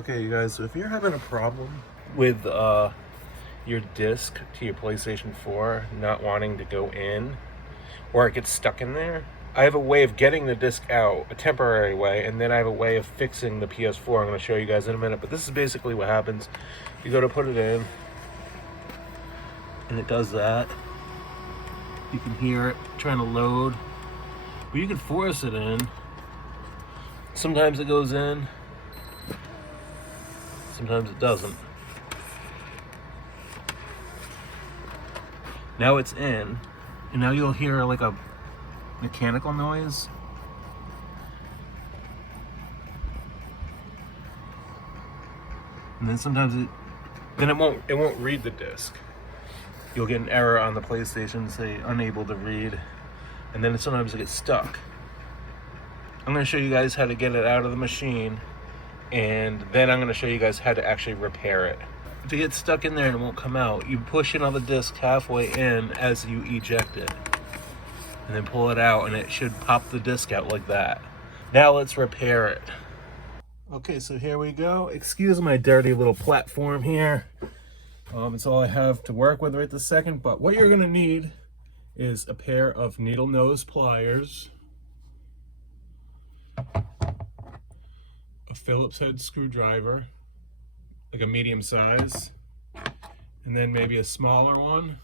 Okay, you guys, so if you're having a problem with your disc to your PlayStation 4 not wanting to go in, or it gets stuck in there, I have a way of getting the disc out, a temporary way, and then I have a way of fixing the PS4. I'm going to show you guys in a minute, but this is basically what happens. You go to put it in, and it does that. You can hear it trying to load, but you can force it in. Sometimes it goes in, sometimes it doesn't. Now it's in, and now you'll hear like a mechanical noise. And then sometimes it won't read the disc. You'll get an error on the PlayStation, say unable to read, and then sometimes it gets stuck. I'm going to show you guys how to get it out of the machine, and then I'm going to show you guys how to actually repair it. If it gets stuck in there and it won't come out, you push another disc halfway in as you eject it, and then pull it out, and it should pop the disc out like that. Now let's repair it. Okay, so here we go. Excuse my dirty little platform here. It's all I have to work with right this second, but what you're going to need is a pair of needle nose pliers, a Phillips head screwdriver, like a medium size, and then maybe a smaller one,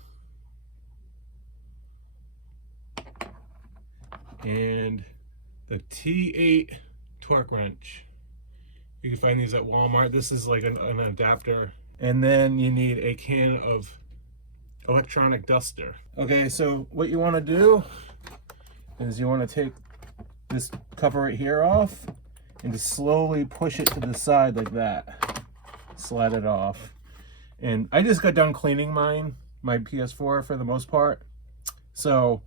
and the T8 torque wrench. You can find these at Walmart. This is like an adapter. And then you need a can of electronic duster. Okay, so what you want to do is you want to take this cover right here off and just slowly push it to the side like that. Slide it off. And I just got done cleaning my PS4 for the most part. So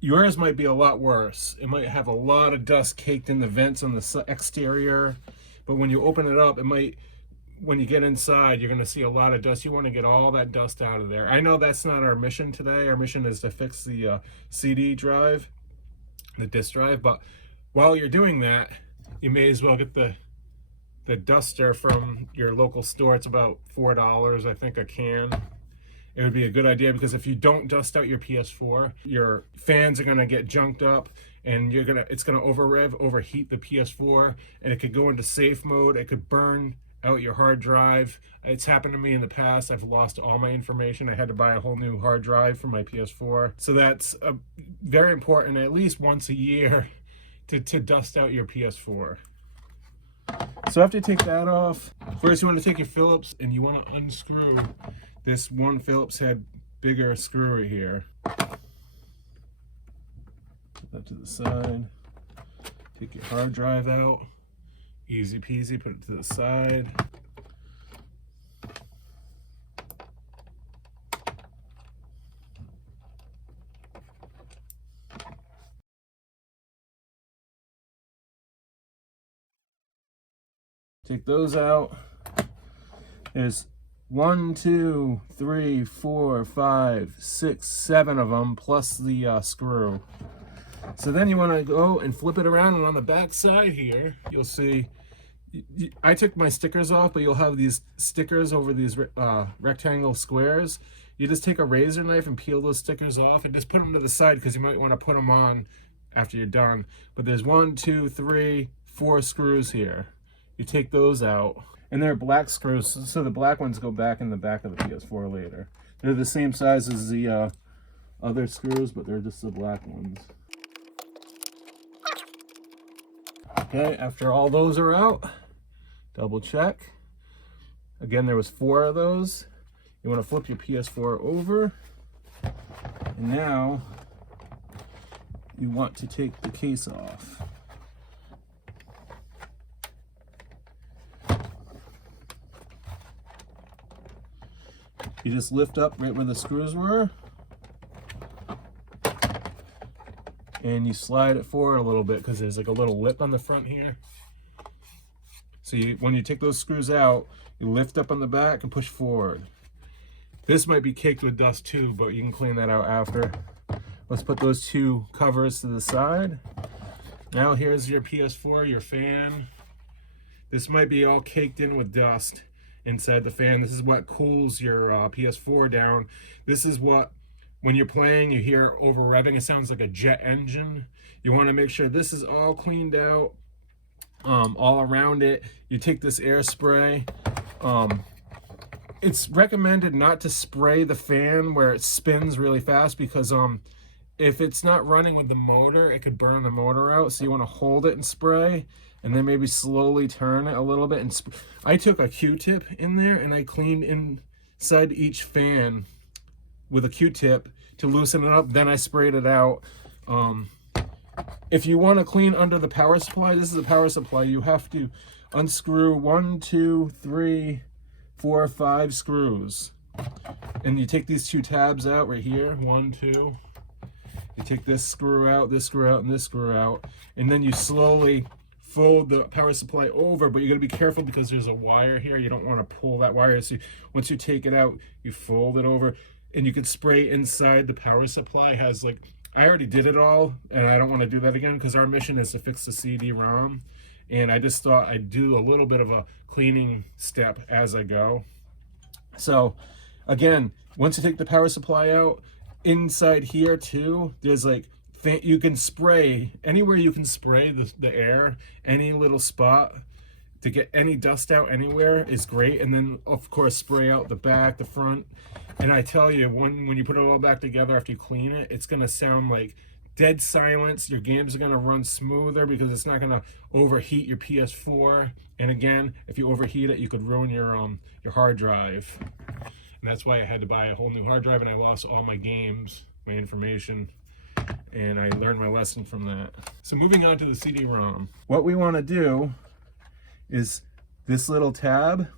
yours might be a lot worse. It might have a lot of dust caked in the vents on the exterior. But when you open it up, when you get inside, you're going to see a lot of dust. You want to get all that dust out of there. I know that's not our mission today. Our mission is to fix the CD drive, the disc drive. But while you're doing that, you may as well get the duster from your local store. It's about $4, I think, a can. It would be a good idea, because if you don't dust out your PS4, your fans are going to get junked up, and it's going to overheat the PS4, and it could go into safe mode. It could burn out your hard drive. It's happened to me in the past. I've lost all my information. I had to buy a whole new hard drive for my PS4. So that's very important, at least once a year, to dust out your PS4. So after you take that off, first you want to take your Phillips and you want to unscrew this one Phillips head bigger screw right here. Put that to the side. Take your hard drive out. Easy peasy, put it to the side. Take those out. There's 1, 2, 3, 4, 5, 6, 7 of them, plus the screw. So then you want to go and flip it around, and on the back side here, you'll see, I took my stickers off, but you'll have these stickers over these rectangle squares. You just take a razor knife and peel those stickers off and just put them to the side, because you might want to put them on after you're done. But there's 1, 2, 3, 4 screws here. You take those out, and they're black screws, so the black ones go back in the back of the PS4 later. They're the same size as the other screws, but they're just the black ones. Okay, after all those are out, double check. Again, there was 4 of those. You want to flip your PS4 over, and now you want to take the case off. You just lift up right where the screws were, and you slide it forward a little bit, because there's like a little lip on the front here. So when you take those screws out, you lift up on the back and push forward. This might be caked with dust too, but you can clean that out after. Let's put those 2 covers to the side. Now here's your PS4, your fan. This might be all caked in with dust inside the fan. This is what cools your PS4 down. This is what, when you're playing, you hear over revving. It sounds like a jet engine. You want to make sure this is all cleaned out, all around it. You take this air spray. It's recommended not to spray the fan where it spins really fast, because if it's not running with the motor, it could burn the motor out. So you want to hold it and spray, and then maybe slowly turn it a little bit. And I took a Q-tip in there and I cleaned inside each fan with a Q-tip to loosen it up. Then I sprayed it out. If you want to clean under the power supply, this is a power supply. You have to unscrew 1, 2, 3, 4, 5 screws. And you take these 2 tabs out right here. 1, 2. You take this screw out, and this screw out. And then you slowly fold the power supply over, but you got to be careful because there's a wire here. You don't want to pull that wire. So once you take it out, you fold it over, and you could spray inside the power supply. Has like, I already did it all, and I don't want to do that again because our mission is to fix the CD-ROM. And I just thought I'd do a little bit of a cleaning step as I go. So again, once you take the power supply out, inside here too, there's like, you can spray anywhere. You can spray the air, any little spot to get any dust out anywhere is great. And then of course spray out the back, the front. And I tell you, when you put it all back together after you clean it, it's gonna sound like dead silence. Your games are gonna run smoother because it's not gonna overheat your PS4. And again, if you overheat it, you could ruin your hard drive. And that's why I had to buy a whole new hard drive, and I lost all my games, my information, and I learned my lesson from that. So moving on to the CD-ROM. What we want to do is this little tab.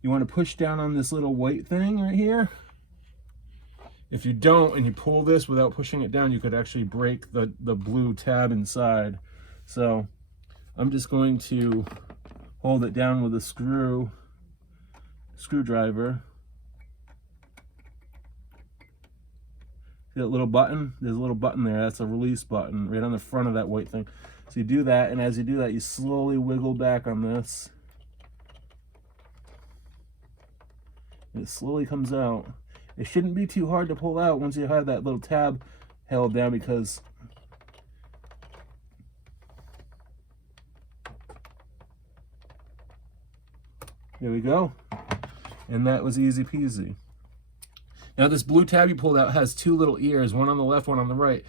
You want to push down on this little white thing right here. If you don't, and you pull this without pushing it down, you could actually break the blue tab inside. So I'm just going to hold it down with a screwdriver. See that little button? There's a little button there. That's a release button right on the front of that white thing. So you do that, and as you do that, you slowly wiggle back on this. And it slowly comes out. It shouldn't be too hard to pull out once you have that little tab held down, because there we go. And that was easy peasy. Now this blue tab you pulled out has 2 little ears, one on the left, one on the right.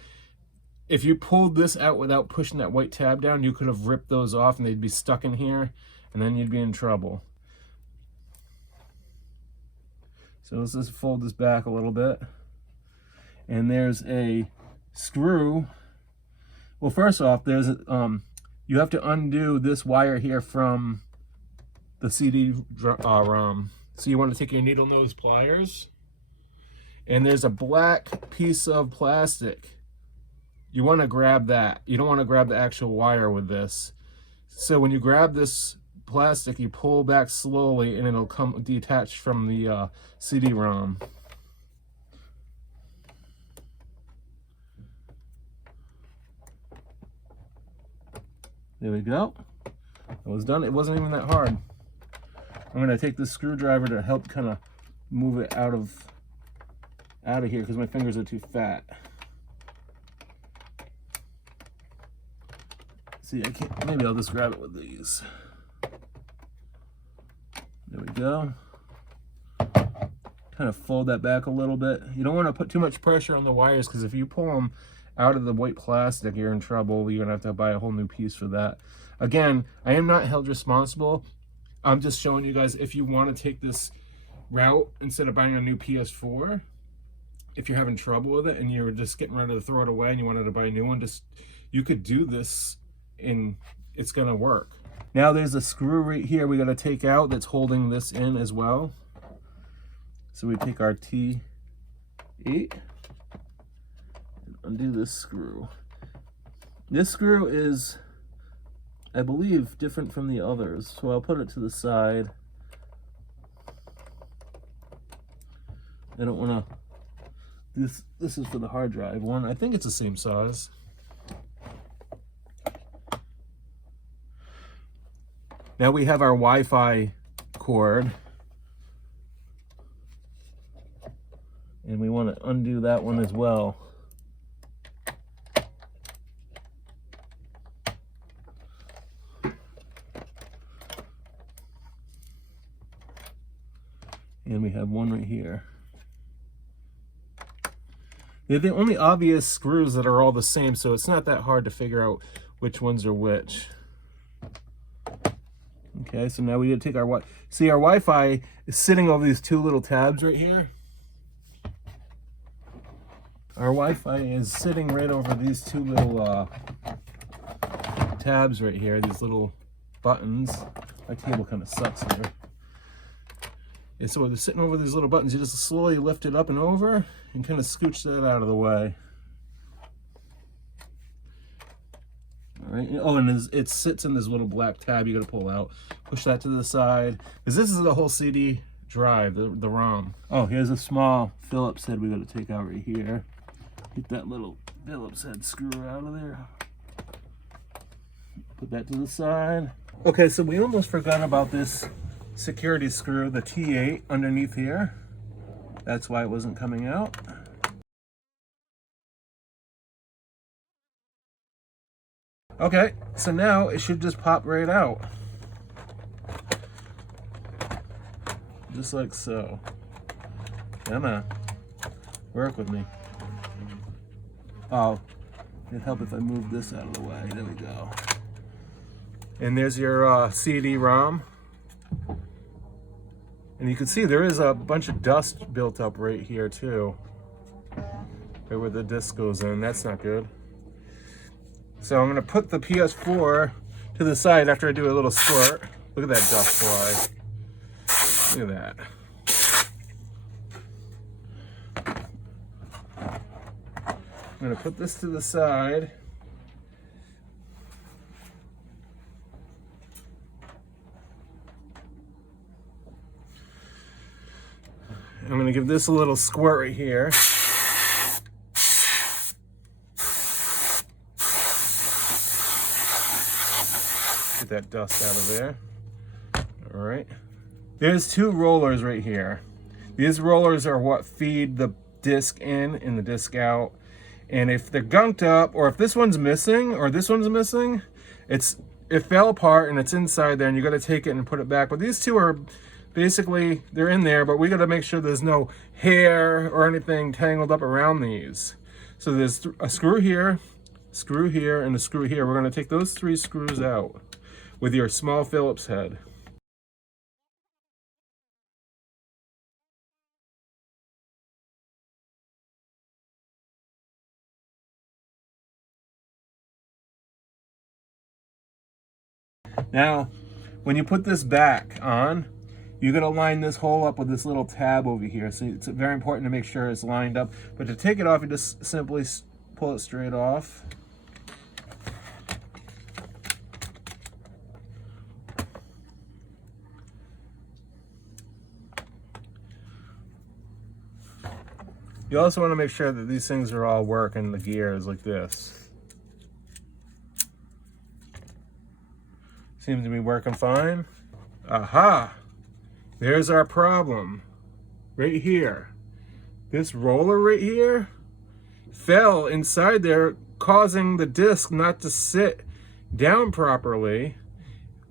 If you pulled this out without pushing that white tab down, you could have ripped those off and they'd be stuck in here, and then you'd be in trouble. So let's just fold this back a little bit. And there's a screw. Well, first off, there's you have to undo this wire here from the CD-ROM. So you want to take your needle nose pliers, and there's a black piece of plastic. You want to grab that. You don't want to grab the actual wire with this. So when you grab this plastic, you pull back slowly, and it'll come detached from the CD-ROM. There we go. It was done. It wasn't even that hard. I'm going to take this screwdriver to help kind of move it out of here because my fingers are too fat. See, I can't. Maybe I'll just grab it with these. There we go. Kind of fold that back a little bit. You don't want to put too much pressure on the wires, because if you pull them out of the white plastic, you're in trouble. You're going to have to buy a whole new piece for that. Again, I am not held responsible. I'm just showing you guys, if you want to take this route instead of buying a new PS4, if you're having trouble with it and you're just getting ready to throw it away and you wanted to buy a new one, you could do this and it's going to work. Now there's a screw right here we got to take out that's holding this in as well. So we take our T8 and undo this screw. This screw is, I believe, different from the others, so I'll put it to the side. I don't want to, this is for the hard drive one. I think it's the same size. Now we have our Wi-Fi cord. And we want to undo that one as well. And we have one right here. They're the only obvious screws that are all the same, so it's not that hard to figure out which ones are which. Okay, so now we gotta take our see, our Wi-Fi is sitting over these two little tabs right here. Our Wi-Fi is sitting right over these two little tabs right here, these little buttons. My table kind of sucks here. And so they're sitting over these little buttons. You just slowly lift it up and over and kind of scooch that out of the way. All right. Oh, and it sits in this little black tab you got to pull out. Push that to the side. Because this is the whole CD drive, the ROM. Oh, here's a small Phillips head we got to take out right here. Get that little Phillips head screw out of there. Put that to the side. Okay, so we almost forgot about this security screw, the T8 underneath here. That's why it wasn't coming out. Okay, so now it should just pop right out. Just like so. Come on, work with me. Oh, it'd help if I move this out of the way. There we go. And there's your CD-ROM. And you can see there is a bunch of dust built up right here too. Right where the disc goes in. That's not good. So I'm going to put the PS4 to the side after I do a little squirt. Look at that dust fly. Look at that. I'm going to put this to the side. I'm going to give this a little squirt right here. Get that dust out of there. All right. There's two rollers right here. These rollers are what feed the disc in and the disc out. And if they're gunked up, or if this one's missing, or this one's missing, it fell apart and it's inside there and you got to take it and put it back. But these two are basically, they're in there, but we got to make sure there's no hair or anything tangled up around these. So there's a screw here, and a screw here. We're going to take those three screws out with your small Phillips head. Now, when you put this back on, you're going to line this hole up with this little tab over here. So it's very important to make sure it's lined up. But to take it off, you just simply pull it straight off. You also want to make sure that these things are all working, the gears like this. Seems to be working fine. Aha! There's our problem. Right here. This roller right here fell inside there, causing the disc not to sit down properly.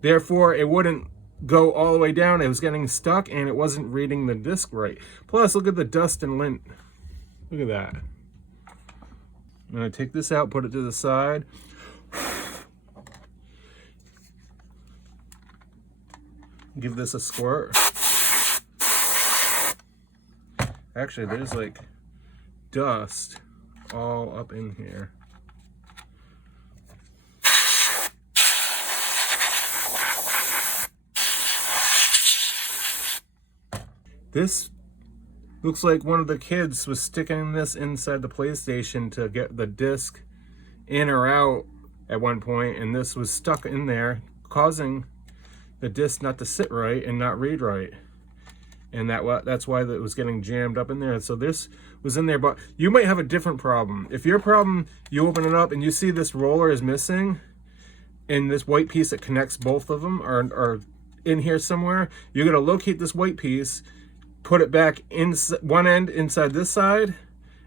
Therefore, it wouldn't go all the way down. It was getting stuck and it wasn't reading the disc right. Plus, look at the dust and lint. Look at that. I'm going to take this out, put it to the side. Give this a squirt. Actually, there's like dust all up in here. This looks like one of the kids was sticking this inside the PlayStation to get the disc in or out at one point, and this was stuck in there, causing the disc not to sit right and not read right. And that's why it was getting jammed up in there. So this was in there, but you might have a different problem. If your problem, you open it up and you see this roller is missing, and this white piece that connects both of them are in here somewhere. You're gonna locate this white piece, put it back in one end inside this side,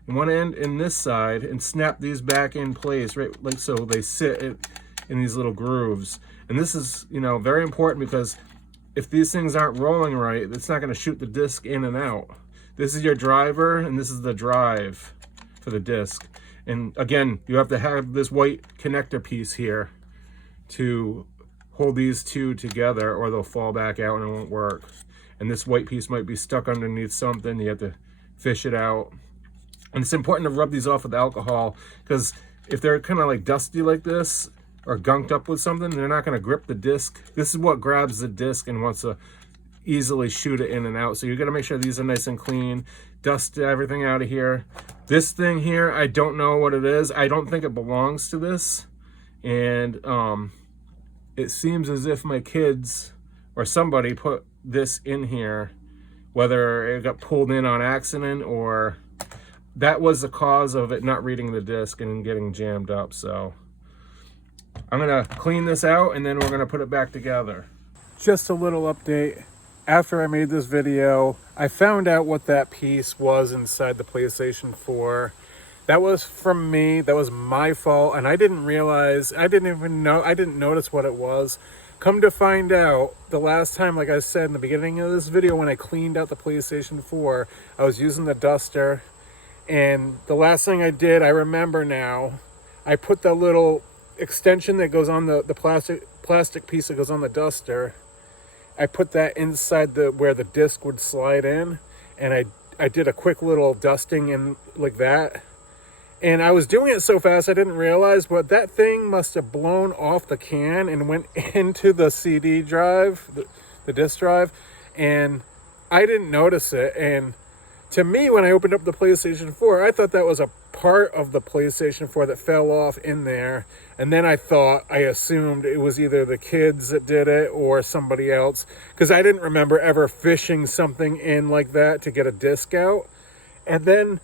and one end in this side, and snap these back in place, right, like so they sit in these little grooves. And this is, you know, very important, because if these things aren't rolling right, it's not going to shoot the disc in and out. This is your driver, and this is the drive for the disc. And again, you have to have this white connector piece here to hold these two together, or they'll fall back out and it won't work. And this white piece might be stuck underneath something. You have to fish it out. And it's important to rub these off with alcohol, because if they're kind of like dusty like this, or gunked up with something, they're not going to grip the disc. This is what grabs the disc and wants to easily shoot it in and out. So you got to make sure these are nice and clean. Dust everything out of here. This thing here, I don't know what it is. I don't think it belongs to this. And it seems as if my kids or somebody put this in here, whether it got pulled in on accident or that was the cause of it not reading the disc and getting jammed up. So I'm gonna clean this out, and then we're gonna put it back together. Just a little update. After I made this video, I found out what that piece was inside the PlayStation 4. That was from me. That was my fault, and I didn't realize. I didn't notice what it was. Come to find out, the last time, like I said in the beginning of this video, when I cleaned out the PlayStation 4, I was using the duster, and the last thing I did, I remember now, I put the little extension that goes on the plastic piece that goes on the duster. I put that inside where the disc would slide in, and I did a quick little dusting in like that. And I was doing it so fast I didn't realize, but that thing must have blown off the can and went into the CD drive, the disc drive, and I didn't notice it. And to me, when I opened up the PlayStation 4, I thought that was a part of the PlayStation 4 that fell off in there. And then I assumed it was either the kids that did it or somebody else, because I didn't remember ever fishing something in like that to get a disc out. And then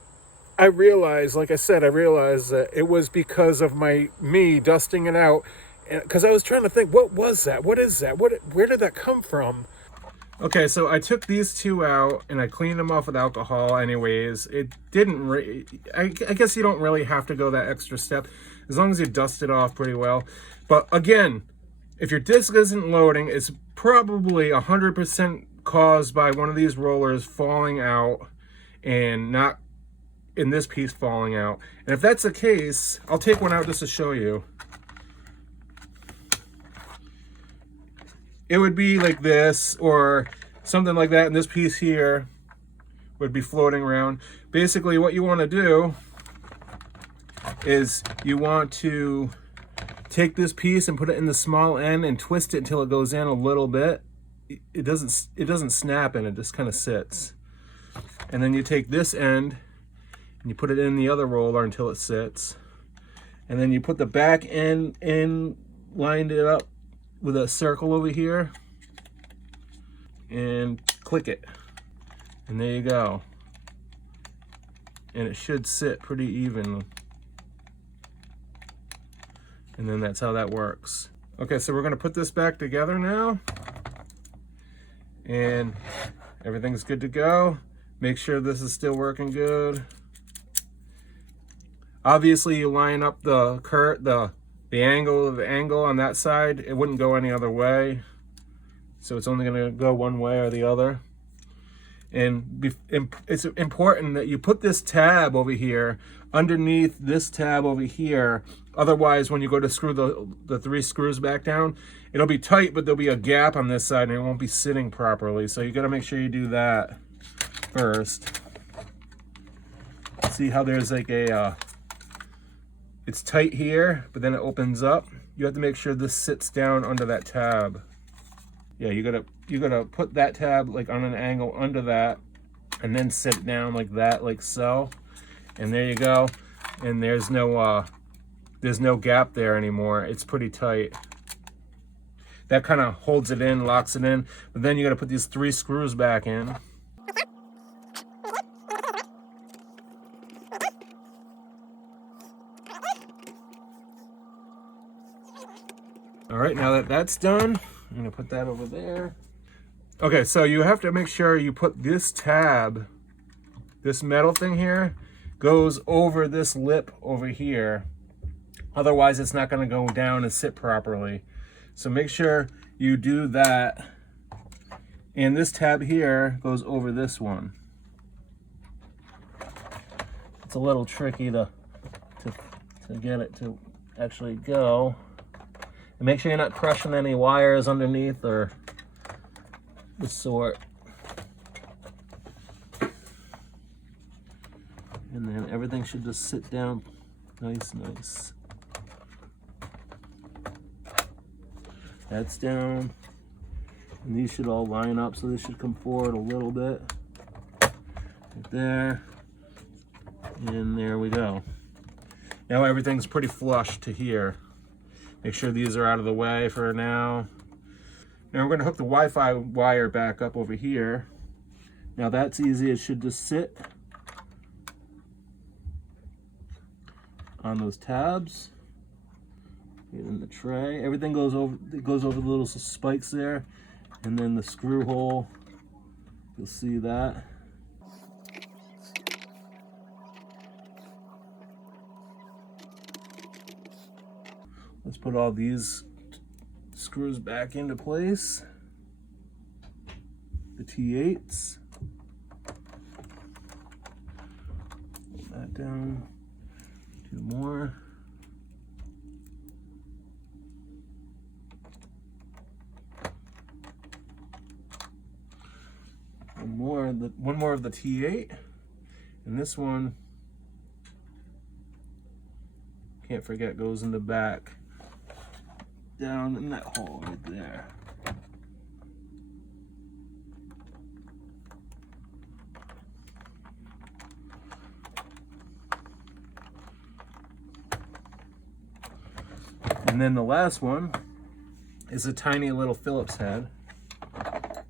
I realized, like I said, that it was because of me dusting it out, because I was trying to think, what was that? What is that? Where did that come from? Okay, so I took these two out and I cleaned them off with alcohol anyways. It didn't I guess you don't really have to go that extra step as long as you dust it off pretty well. But again, if your disc isn't loading, it's probably 100% caused by one of these rollers falling out and not in this piece falling out. And if that's the case, I'll take one out just to show you. It would be like this or something like that, and this piece here would be floating around. Basically what you want to do is you want to take this piece and put it in the small end and twist it until it goes in a little bit. It doesn't snap in, it just kind of sits. And then you take this end and you put it in the other roller until it sits. And then you put the back end in, lined it up with a circle over here, and click it, and there you go. And it should sit pretty even. And then that's how that works. Okay, so we're gonna put this back together now, and everything's good to go. Make sure this is still working good. Obviously you line up the angle on that side. It wouldn't go any other way, so it's only going to go one way or the other. And it's important that you put this tab over here underneath this tab over here. Otherwise, when you go to screw the 3 screws back down, it'll be tight, but there'll be a gap on this side and it won't be sitting properly. So you got to make sure you do that first. See how there's like it's tight here, but then it opens up. You have to make sure this sits down under that tab. Yeah, you gotta put that tab like on an angle under that, and then sit it down like that, like so. And there you go. And there's no gap there anymore. It's pretty tight. That kind of holds it in, locks it in. But then you gotta put these 3 screws back in. All right, now that that's done, I'm gonna put that over there. Okay, so you have to make sure you put this tab, this metal thing here, goes over this lip over here. Otherwise, it's not gonna go down and sit properly. So make sure you do that. And this tab here goes over this one. It's a little tricky to get it to actually go. And make sure you're not crushing any wires underneath or the sort. And then everything should just sit down nice. That's down. And these should all line up, so this should come forward a little bit. Right there. And there we go. Now everything's pretty flush to here. Make sure these are out of the way for now. Now we're going to hook the Wi-Fi wire back up over here. Now that's easy. It should just sit on those tabs. In the tray. Everything goes over. It goes over the little spikes there, and then the screw hole. You'll see that. Let's put all these screws back into place. The T8s. Put that down. 2 more. One more of the T8, and this one, can't forget, goes in the back, down in that hole right there. And then the last one is a tiny little Phillips head,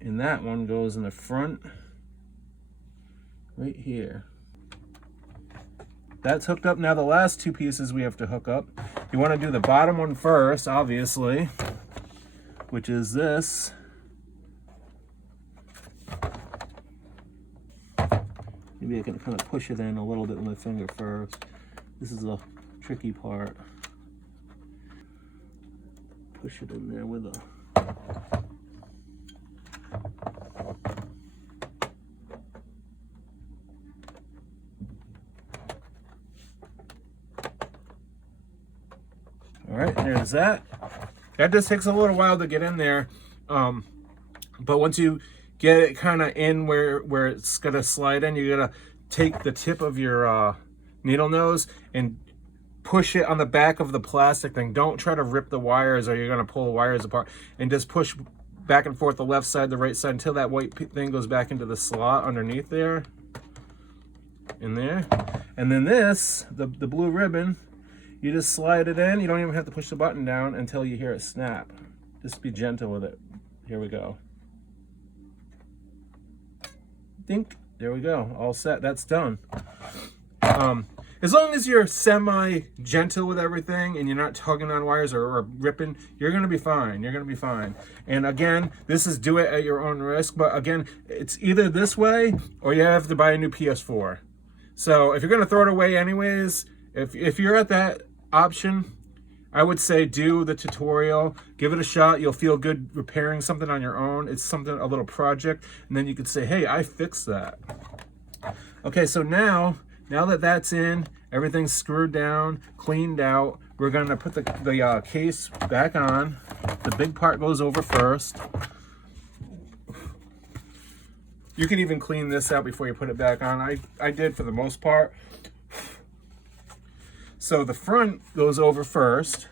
and that one goes in the front right here. That's hooked up. Now the last 2 pieces we have to hook up. You want to do the bottom one first, obviously, which is this. Maybe I can kind of push it in a little bit with my finger first. This is a tricky part. Push it in there with a... All right, there's that. That just takes a little while to get in there. But once you get it kind of in where it's gonna slide in, you gotta take the tip of your needle nose and push it on the back of the plastic thing. Don't try to rip the wires or you're gonna pull the wires apart. And just push back and forth the left side, the right side until that white thing goes back into the slot underneath there. In there. And then this, the blue ribbon, you just slide it in. You don't even have to push the button down until you hear it snap. Just be gentle with it. Here we go. Dink. There we go. All set. That's done. As long as you're semi-gentle with everything and you're not tugging on wires or ripping, you're going to be fine. You're going to be fine. And again, this is do it at your own risk. But again, it's either this way or you have to buy a new PS4. So if you're going to throw it away anyways, if you're at that option, I would say do the tutorial, give it a shot. You'll feel good repairing something on your own. It's something, a little project, and then you could say, hey, I fixed that. Okay, so now that that's in, everything's screwed down, cleaned out, we're gonna put the case back on. The big part goes over first. You can even clean this out before you put it back on. I did for the most part. So the front goes over first.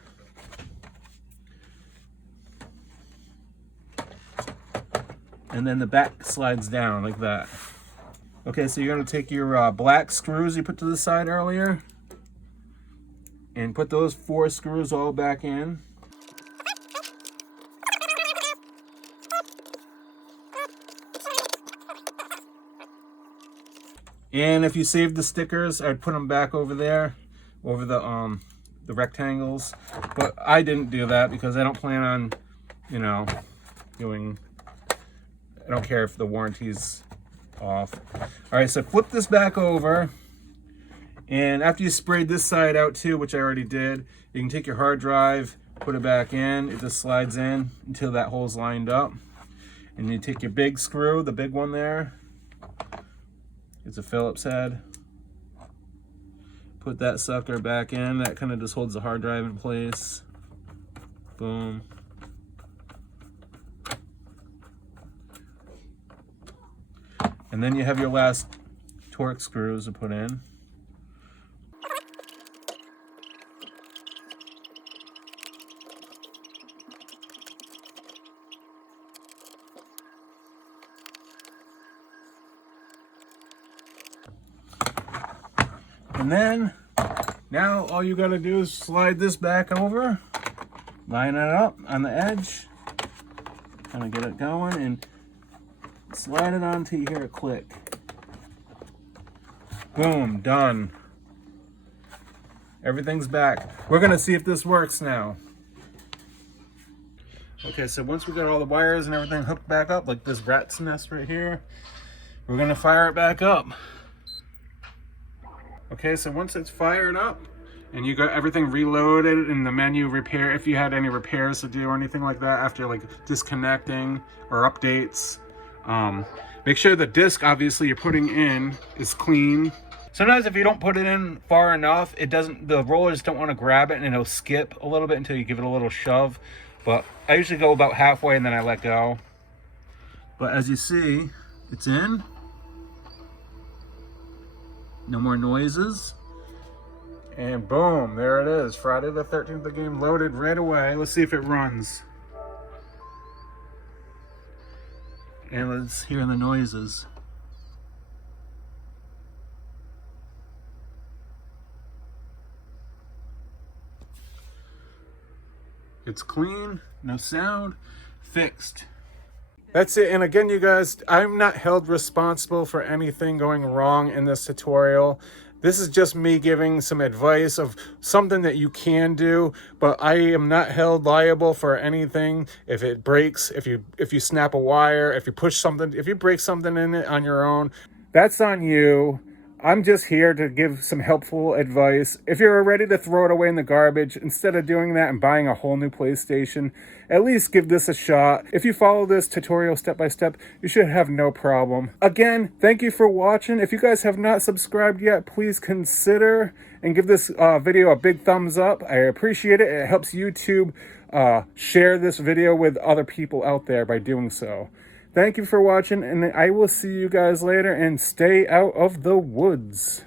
And then the back slides down like that. Okay, so you're gonna take your black screws you put to the side earlier and put those 4 screws all back in. And if you saved the stickers, I'd put them back over there, over the the rectangles, but I didn't do that because I don't plan on, you know, doing, I don't care if the warranty's off. All right, so flip this back over, and after you sprayed this side out too, which I already did, you can take your hard drive, put it back in. It just slides in until that hole's lined up. And you take your big screw, the big one there, it's a Phillips head. Put that sucker back in. That kind of just holds the hard drive in place. Boom. And then you have your last Torx screws to put in. And then, now all you gotta do is slide this back over, line it up on the edge, kind of get it going, and slide it on until you hear it click. Boom, done. Everything's back. We're gonna see if this works now. Okay, so once we got all the wires and everything hooked back up, like this rat's nest right here, we're gonna fire it back up. Okay, so once it's fired up and you got everything reloaded in the menu repair, if you had any repairs to do or anything like that after like disconnecting or updates, make sure the disc obviously you're putting in is clean. Sometimes if you don't put it in far enough, the rollers don't want to grab it and it'll skip a little bit until you give it a little shove. But I usually go about halfway and then I let go. But as you see, it's in. No more noises. And boom, there it is. Friday the 13th, the game loaded right away. Let's see if it runs. And let's hear the noises. It's clean, no sound, fixed. That's it. And again, you guys, I'm not held responsible for anything going wrong in this tutorial. This is just me giving some advice of something that you can do, but I am not held liable for anything. If it breaks, if you snap a wire, if you push something, if you break something in it on your own, that's on you. I'm just here to give some helpful advice. If you're ready to throw it away in the garbage, instead of doing that and buying a whole new PlayStation, at least give this a shot. If you follow this tutorial step by step, you should have no problem. Again, thank you for watching. If you guys have not subscribed yet, please consider and give this video a big thumbs up. I appreciate it. It helps YouTube share this video with other people out there by doing so. Thank you for watching, and I will see you guys later, and stay out of the woods.